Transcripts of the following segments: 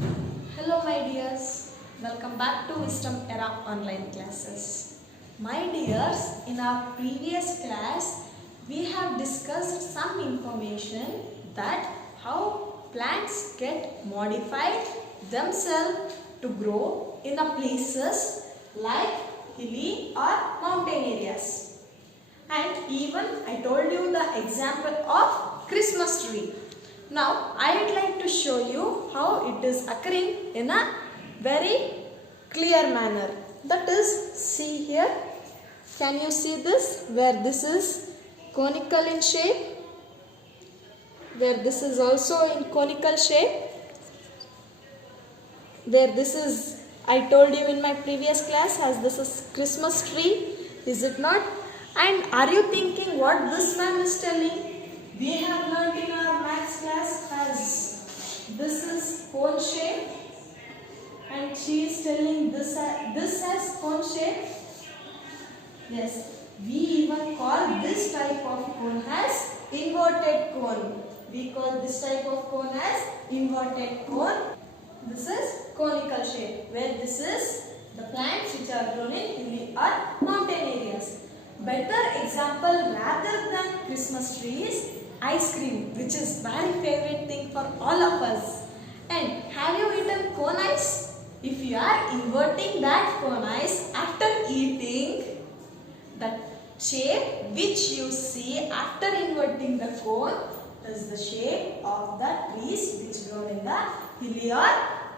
Hello my dears, welcome back to Wisdom Era online classes. My dears, in our previous class, we have discussed some information that how plants get modified themselves to grow in the places like hilly or mountain areas. And even I told you the example of Christmas tree. Now I would like to show you how it is occurring in a very clear manner. That is, see here. Can you see this? Where this is conical in shape, where this is also in conical shape, where this is, I told you in my previous class, as this is Christmas tree, is it not? And are you thinking what this man is telling? We have learned in our maths class as this is cone shape, and she is telling this as cone shape. Yes, we even call this type of cone as inverted cone. We call this type of cone as inverted cone. This is conical shape, where this is the plants which are grown in hilly or mountain areas. Better example rather than Christmas tree is ice cream, which is very favorite thing for all of us. And have you eaten cone ice? If you are inverting that cone ice after eating, the shape which you see after inverting the cone is the shape of the trees which grow in the hilly or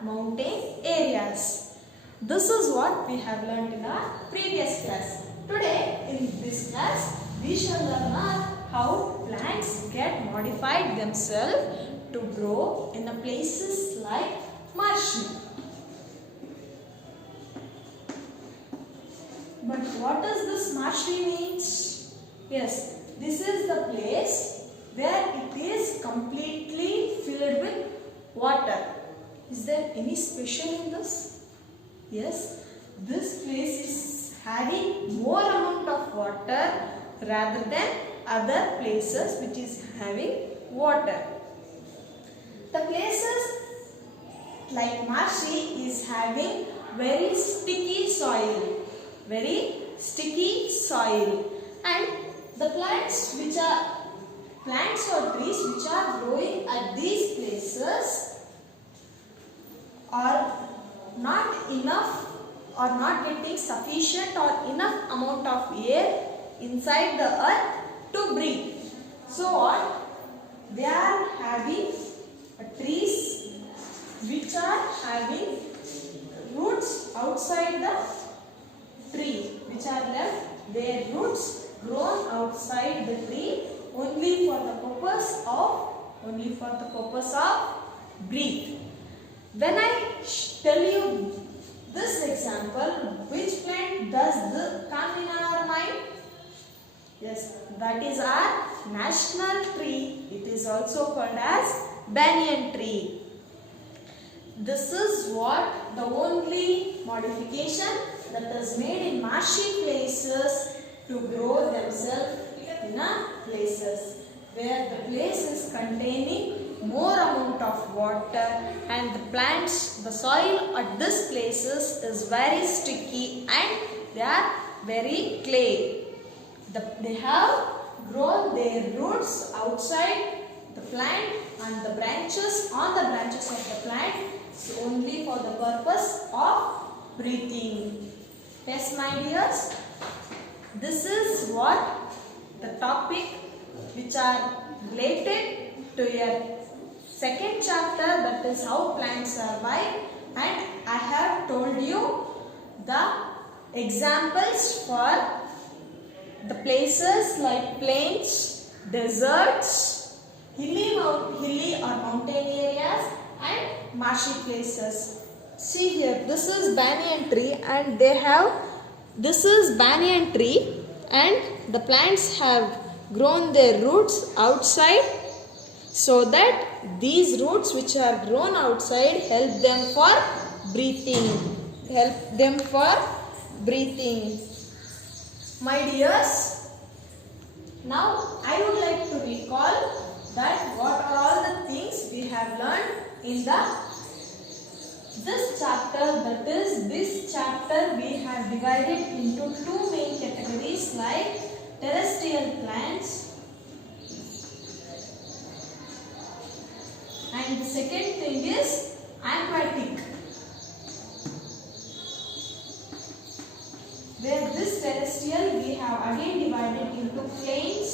mountain areas. This is what we have learned in our previous class. Today in this class we shall learn how plants get modified themselves to grow in the places like marshy. But what does this marshy means? Yes, this is the place where it is completely filled with water. Is there any special in this? Yes, this place is having more amount of water rather than other places which is having water. The places like marshy is having very sticky soil. Very sticky soil, and the plants or trees which are growing at these places are not enough or not getting sufficient or enough amount of air inside the earth to breathe. So what? They are having trees which are having roots outside the tree, which are left their roots grown outside the tree only for the purpose of breathe. When I tell you this example, which plant does this come in our mind? Yes, that is our national tree. It is also called as banyan tree. This is what the only modification that is made in marshy places to grow themselves in places where the place is containing more amount of water, and the soil at this places is very sticky and they are very clay. They have grown their roots outside the plant and the branches of the plant only for the purpose of breathing. Yes, my dears, this is what the topic which are related to your second chapter, that is how plants survive, and I have told you the examples for the places like plains, deserts, hilly or mountain areas and marshy places. See here, this is banyan tree and the plants have grown their roots outside, so that these roots which are grown outside help them for breathing. My dears, now I would like to recall that what are all the things we have learned in the This chapter, that is this chapter, we have divided into two main categories like terrestrial plants, and the second thing is aquatic. Where this terrestrial we have again divided into plains,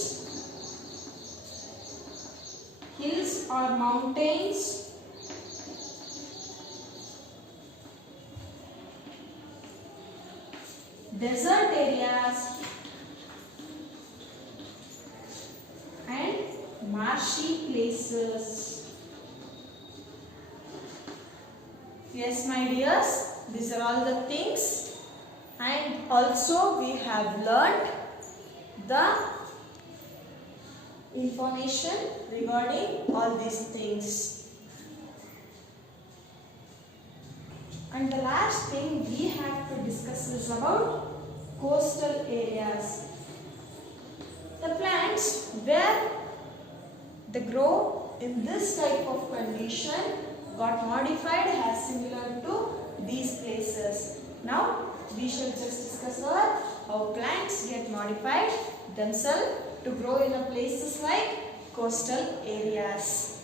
hills or mountains, desert areas and marshy places. Yes, my dears, these are all the things. And also we have learnt the information regarding all these things. And the last thing we have to discuss is about coastal areas. The plants where they grow in this type of condition got modified as similar to these places. Now we shall just discuss how plants get modified themselves to grow in a places like coastal areas.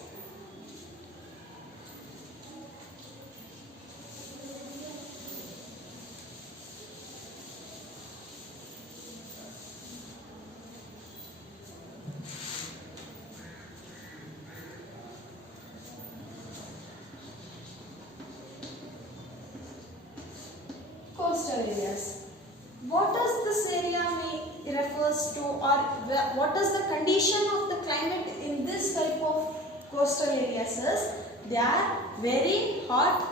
Coastal areas. What does this area refers to, or what is the condition of the climate in this type of coastal areas is they are very hot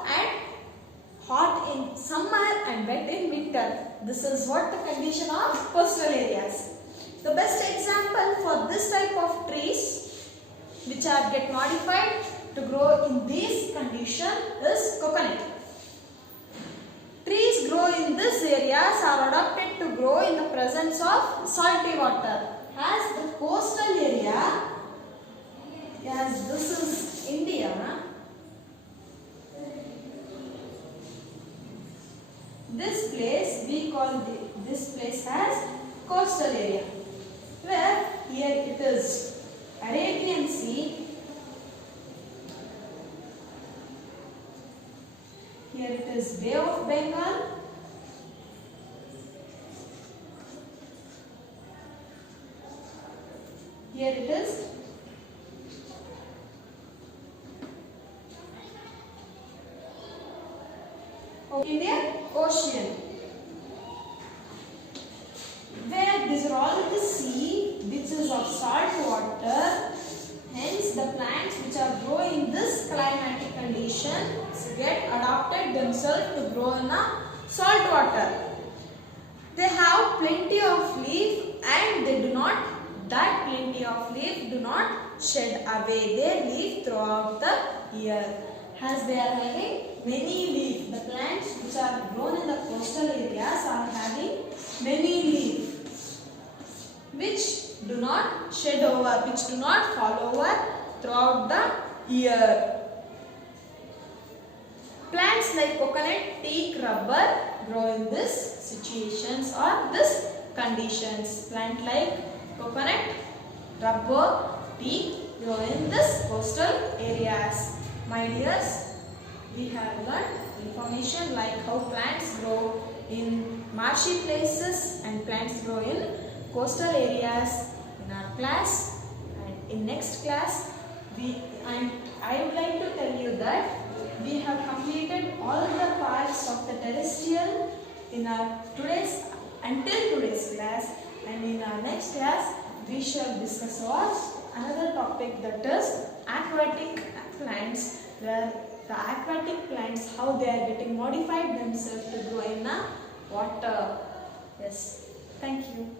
in summer and wet in winter. This is what the condition of coastal areas. The best example for this type of trees which are get modified to grow in this condition is coconut. Trees grow in these areas are adapted to grow in the presence of salty water. As the coastal area, as this is India, this place we call this place as coastal area, where here it is Arabian Sea. Here it is Bay of Bengal. Here it is Indian Ocean. Where these are all the sea which is of salt water. Hence the plants which are growing in this climatic condition get adapted themselves to grow in a salt water. They have plenty of leaf and they do not, that plenty of leaf do not shed away their leaf throughout the year. As they are having many leaf, the plants which are grown in the coastal areas are having many leaf which do not shed over, which do not fall over throughout the year. Plants like coconut, teak, rubber grow in this situations or this conditions. Plant like coconut, rubber, teak grow in this coastal areas. My dears, we have learned information like how plants grow in marshy places and plants grow in coastal areas in our class. And in next class, I would like to tell you that we have completed all the parts of the terrestrial in our until today's class, and in our next class we shall discuss another topic, that is aquatic plants, where the aquatic plants, how they are getting modified themselves to grow in the water. Yes, thank you.